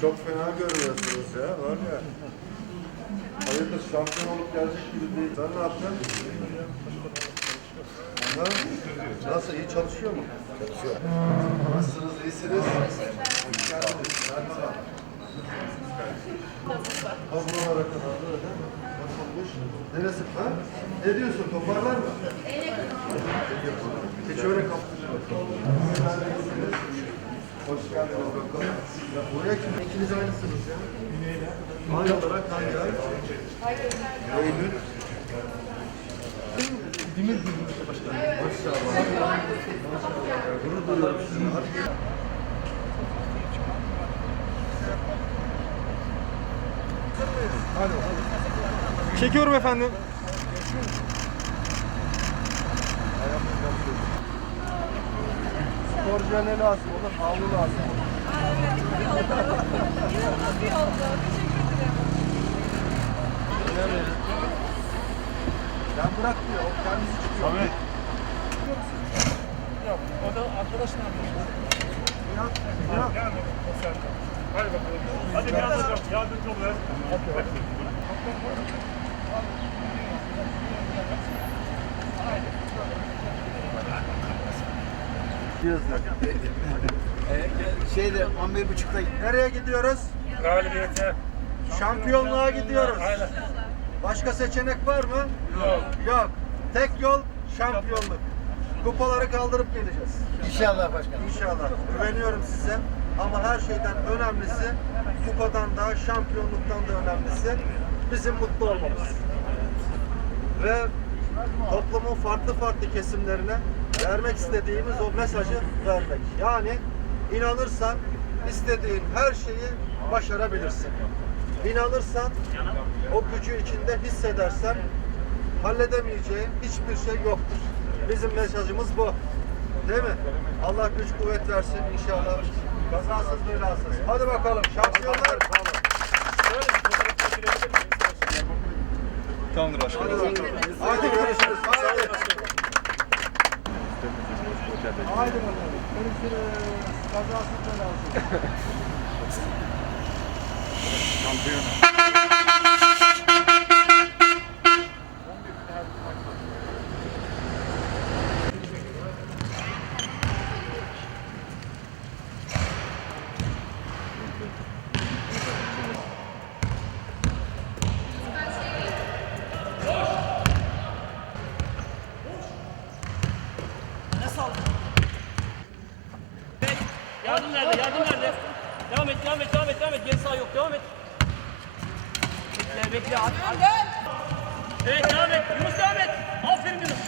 Çok fena görüyorsunuz ya var ya. Hayırdır şampiyon olup gelecek gibi değil. Sen ne yapacaksın? Ha? Nasıl iyi çalışıyor mu? Çalışıyor. Nasılsınız? iyisiniz? Hoş geldiniz. Merhaba. Ha buralara kadar böyle. Neresi? Ha? Ne diyorsun? Toparlar mı? Hiç öyle kaptırıyor. Hoş geldiniz bakalım. Ya buraya kim? İkiniz aynısınız ya. Aynı olarak ay? Eylül. Demir gibi Maşallah. Gurur. Çekiyorum efendim. Ne lazım olur? Havlu lazım olur. İnanılmaz bir oldu. Teşekkür ederim. Ben bırak diyor. O kendisi çıkıyor. Tabii. Yok, o da arkadaşın arkadaşı. Yok. Yok. Hadi bakalım. Hadi hocam yardımcı ol. Şeyde 11 buçukta Nereye gidiyoruz? Galibiyete. Şampiyonluğa gidiyoruz. Aynen. Başka seçenek var mı? Yok. Yok. Tek yol şampiyonluk. Kupaları kaldırıp geleceğiz. inşallah başkanım. İnşallah. Güveniyorum size. Ama her şeyden önemlisi kupadan da şampiyonluktan da önemlisi bizim mutlu olmamız. Ve toplumun farklı farklı kesimlerine vermek istediğimiz o mesajı vermek. Yani inanırsan istediğin her şeyi başarabilirsin. İnanırsan o gücü içinde hissedersen halledemeyeceğin hiçbir şey yoktur. Bizim mesajımız bu. Değil mi? Allah güç kuvvet versin inşallah. Kazasız belasız. Hadi bakalım şampiyonlar. Tamamdır başkanım. Hadi bakalım. Hadi görüşürüz. Hadi. Haydi bakalım. Görüşürüz. Kazasız belasız. Yardım nerede? Yardım nerede? Devam et, devam et, devam et, devam et. Geri sağ yok, devam et. Bekle, bekle. At, at. Evet, devam et. Yunus devam et. Aferin Yunus.